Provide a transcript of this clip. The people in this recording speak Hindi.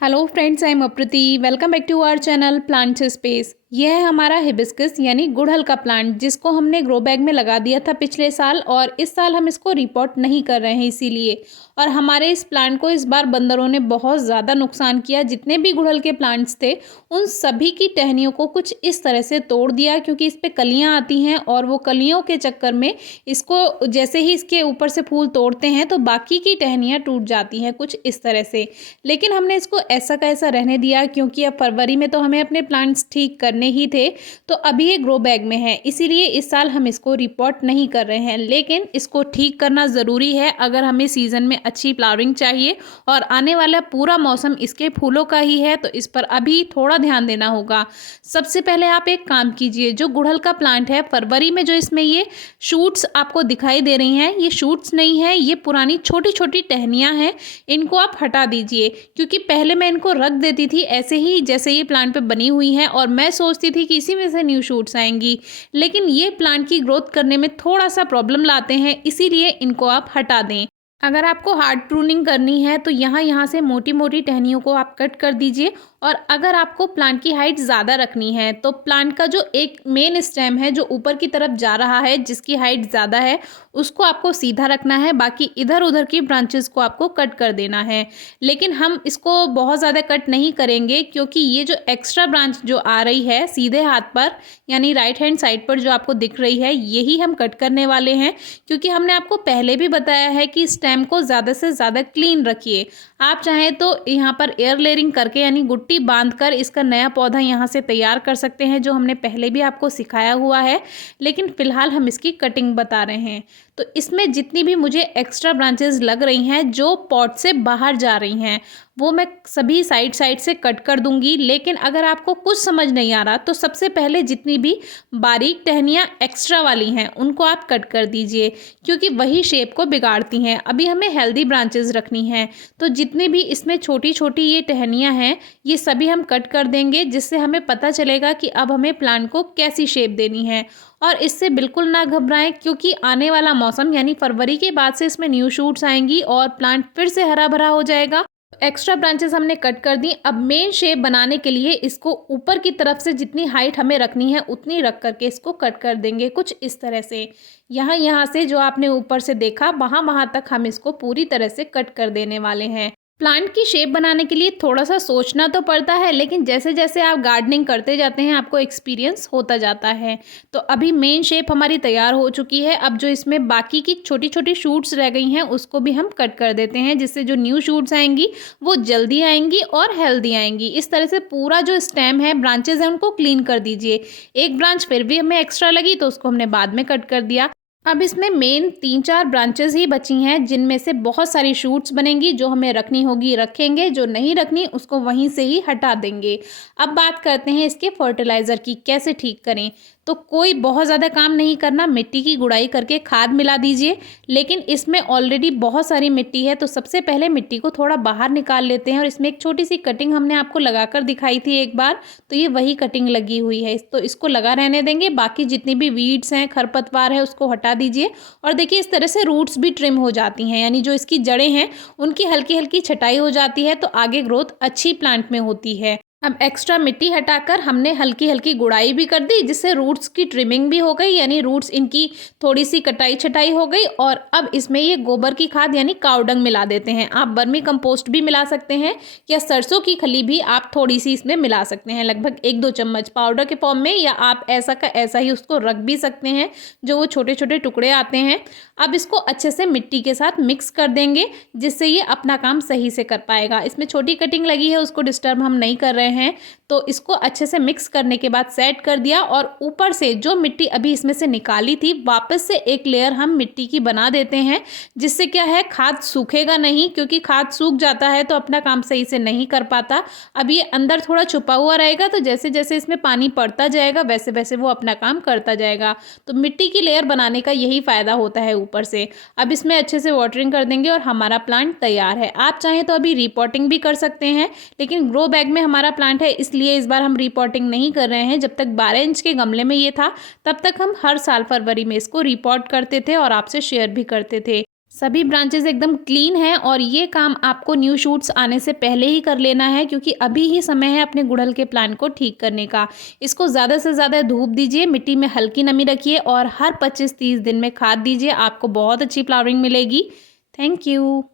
Hello friends, I am Aprati. Welcome back to our channel plants space. यह है हमारा हिबिस्कस यानी गुड़हल का प्लांट, जिसको हमने ग्रो बैग में लगा दिया था पिछले साल, और इस साल हम इसको रिपोर्ट नहीं कर रहे हैं इसीलिए। और हमारे इस प्लांट को इस बार बंदरों ने बहुत ज़्यादा नुकसान किया। जितने भी गुड़हल के प्लांट्स थे उन सभी की टहनियों को कुछ इस तरह से तोड़ दिया, क्योंकि इस पर कलियाँ आती हैं और वो कलियों के चक्कर में इसको जैसे ही इसके ऊपर से फूल तोड़ते हैं तो बाकी की टहनियाँ टूट जाती हैं कुछ इस तरह से। लेकिन हमने इसको ऐसा का ऐसा रहने दिया, क्योंकि अब फरवरी में तो हमें अपने प्लांट्स ठीक करने ही थे। तो अभी ये ग्रो बैग में है, इसीलिए इस साल हम इसको रिपोर्ट नहीं कर रहे हैं। लेकिन इसको ठीक करना ज़रूरी है अगर हमें सीज़न में अच्छी फ्लावरिंग चाहिए, और आने वाला पूरा मौसम इसके फूलों का ही है, तो इस पर अभी थोड़ा ध्यान देना होगा। सबसे पहले आप एक काम कीजिए, जो गुड़हल का प्लांट है फरवरी में जो इसमें ये शूट्स आपको दिखाई दे रही हैं, ये शूट्स नहीं है, ये पुरानी छोटी छोटी टहनियाँ हैं। इनको आप हटा दीजिए, क्योंकि पहले मैं इनको रख देती थी ऐसे ही जैसे ये प्लांट पे बनी हुई हैं, और मैं सोचती थी कि इसी में से न्यू शूट्स आएंगी। लेकिन ये प्लांट की ग्रोथ करने में थोड़ा सा प्रॉब्लम लाते हैं, इसीलिए इनको आप हटा दें। अगर आपको हार्ड प्रूनिंग करनी है तो यहाँ से मोटी मोटी टहनियों को आप कट कर दीजिए। और अगर आपको प्लांट की हाइट ज़्यादा रखनी है तो प्लांट का जो एक मेन स्टेम है जो ऊपर की तरफ जा रहा है, जिसकी हाइट ज़्यादा है, उसको आपको सीधा रखना है। बाकी इधर उधर की ब्रांचेस को आपको कट कर देना है। लेकिन हम इसको बहुत ज़्यादा कट नहीं करेंगे, क्योंकि ये जो एक्स्ट्रा ब्रांच जो आ रही है सीधे हाथ पर, यानी राइट हैंड साइड पर जो आपको दिख रही है, यही हम कट करने वाले हैं। क्योंकि हमने आपको पहले भी बताया है कि स्टेम को ज़्यादा से ज़्यादा क्लीन रखिए। आप चाहें तो यहाँ पर एयर लेयरिंग करके यानी गुट्टी बांधकर इसका नया पौधा यहाँ से तैयार कर सकते हैं, जो हमने पहले भी आपको सिखाया हुआ है। लेकिन फ़िलहाल हम इसकी कटिंग बता रहे हैं। तो इसमें जितनी भी मुझे एक्स्ट्रा ब्रांचेस लग रही हैं जो पॉट से बाहर जा रही हैं, वो मैं सभी साइड साइड से कट कर दूंगी। लेकिन अगर आपको कुछ समझ नहीं आ रहा तो सबसे पहले जितनी भी बारीक टहनियाँ एक्स्ट्रा वाली हैं उनको आप कट कर दीजिए, क्योंकि वही शेप को बिगाड़ती हैं। अभी हमें हेल्दी ब्रांचेस रखनी हैं, तो जितनी भी इसमें छोटी छोटी ये टहनियाँ हैं ये सभी हम कट कर देंगे, जिससे हमें पता चलेगा कि अब हमें प्लांट को कैसी शेप देनी है। और इससे बिल्कुल ना घबराएं, क्योंकि आने वाला मौसम यानी फरवरी के बाद से इसमें न्यू शूट्स आएंगी और प्लांट फिर से हरा भरा हो जाएगा। एक्स्ट्रा ब्रांचेस हमने कट कर दी। अब मेन शेप बनाने के लिए इसको ऊपर की तरफ से जितनी हाइट हमें रखनी है उतनी रख करके इसको कट कर देंगे कुछ इस तरह से। यहाँ से जो आपने ऊपर से देखा वहाँ तक हम इसको पूरी तरह से कट कर देने वाले हैं। प्लांट की शेप बनाने के लिए थोड़ा सा सोचना तो पड़ता है, लेकिन जैसे जैसे आप गार्डनिंग करते जाते हैं आपको एक्सपीरियंस होता जाता है। तो अभी मेन शेप हमारी तैयार हो चुकी है। अब जो इसमें बाकी की छोटी छोटी शूट्स रह गई हैं उसको भी हम कट कर देते हैं, जिससे जो न्यू शूट्स आएंगी वो जल्दी आएंगी और हेल्दी आएंगी। इस तरह से पूरा जो स्टेम है, ब्रांचेज है, उनको क्लीन कर दीजिए। एक ब्रांच फिर भी हमें एक्स्ट्रा लगी तो उसको हमने बाद में कट कर दिया। अब इसमें मेन 3-4 ब्रांचेस ही बची हैं, जिनमें से बहुत सारी शूट्स बनेंगी। जो हमें रखनी होगी रखेंगे, जो नहीं रखनी उसको वहीं से ही हटा देंगे। अब बात करते हैं इसके फर्टिलाइज़र की, कैसे ठीक करें। तो कोई बहुत ज़्यादा काम नहीं करना, मिट्टी की गुड़ाई करके खाद मिला दीजिए। लेकिन इसमें ऑलरेडी बहुत सारी मिट्टी है, तो सबसे पहले मिट्टी को थोड़ा बाहर निकाल लेते हैं। और इसमें एक छोटी सी कटिंग हमने आपको लगाकर दिखाई थी एक बार, तो ये वही कटिंग लगी हुई है, तो इसको लगा रहने देंगे। बाकी जितनी भी वीड्स हैं, खरपतवार है, उसको हटा दीजिए। और देखिए इस तरह से रूट्स भी ट्रिम हो जाती हैं, यानी जो इसकी जड़ें हैं उनकी हल्की हल्की छटाई हो जाती है, तो आगे ग्रोथ अच्छी प्लांट में होती है। अब एक्स्ट्रा मिट्टी हटाकर हमने हल्की हल्की गुड़ाई भी कर दी, जिससे रूट्स की ट्रिमिंग भी हो गई, यानी रूट्स इनकी थोड़ी सी कटाई छटाई हो गई। और अब इसमें ये गोबर की खाद यानी कावडंग मिला देते हैं। आप बर्मी कंपोस्ट भी मिला सकते हैं, या सरसों की खली भी आप थोड़ी सी इसमें मिला सकते हैं, लगभग 1-2 चम्मच पाउडर के फॉर्म में, या आप ऐसा का ऐसा ही उसको रख भी सकते हैं, जो वो छोटे छोटे टुकड़े आते हैं। अब इसको अच्छे से मिट्टी के साथ मिक्स कर देंगे, जिससे ये अपना काम सही से कर पाएगा। इसमें छोटी कटिंग लगी है, उसको डिस्टर्ब हम नहीं कर रहे हैं। तो इसको अच्छे से मिक्स करने के बाद सेट कर दिया। और ऊपर से जो मिट्टी अभी इसमें से निकाली थी वापस से एक लेयर हम मिट्टी की बना देते हैं, जिससे क्या है खाद सूखेगा नहीं, क्योंकि खाद सूख जाता है तो अपना काम सही से नहीं कर पाता। अब ये अंदर थोड़ा छुपा हुआ रहेगा, तो जैसे जैसे इसमें पानी पड़ता जाएगा वैसे वैसे वो अपना काम करता जाएगा। तो मिट्टी की लेयर बनाने का यही फ़ायदा होता है ऊपर से। अब इसमें अच्छे से वाटरिंग कर देंगे और हमारा प्लांट तैयार है। आप चाहें तो अभी रिपोर्टिंग भी कर सकते हैं, लेकिन ग्रो बैग में हमारा प्लांट है इसलिए इस बार हम रिपोर्टिंग नहीं कर रहे हैं। जब तक 12 इंच के गमले में ये था तब तक हम हर साल फरवरी में इसको रिपोर्ट करते थे और आपसे शेयर भी करते थे। सभी ब्रांचेस एकदम क्लीन हैं और ये काम आपको न्यू शूट्स आने से पहले ही कर लेना है, क्योंकि अभी ही समय है अपने गुड़हल के प्लांट को ठीक करने का। इसको ज़्यादा से ज़्यादा धूप दीजिए, मिट्टी में हल्की नमी रखिए और हर 25-30 दिन में खाद दीजिए। आपको बहुत अच्छी फ्लावरिंग मिलेगी। Thank you.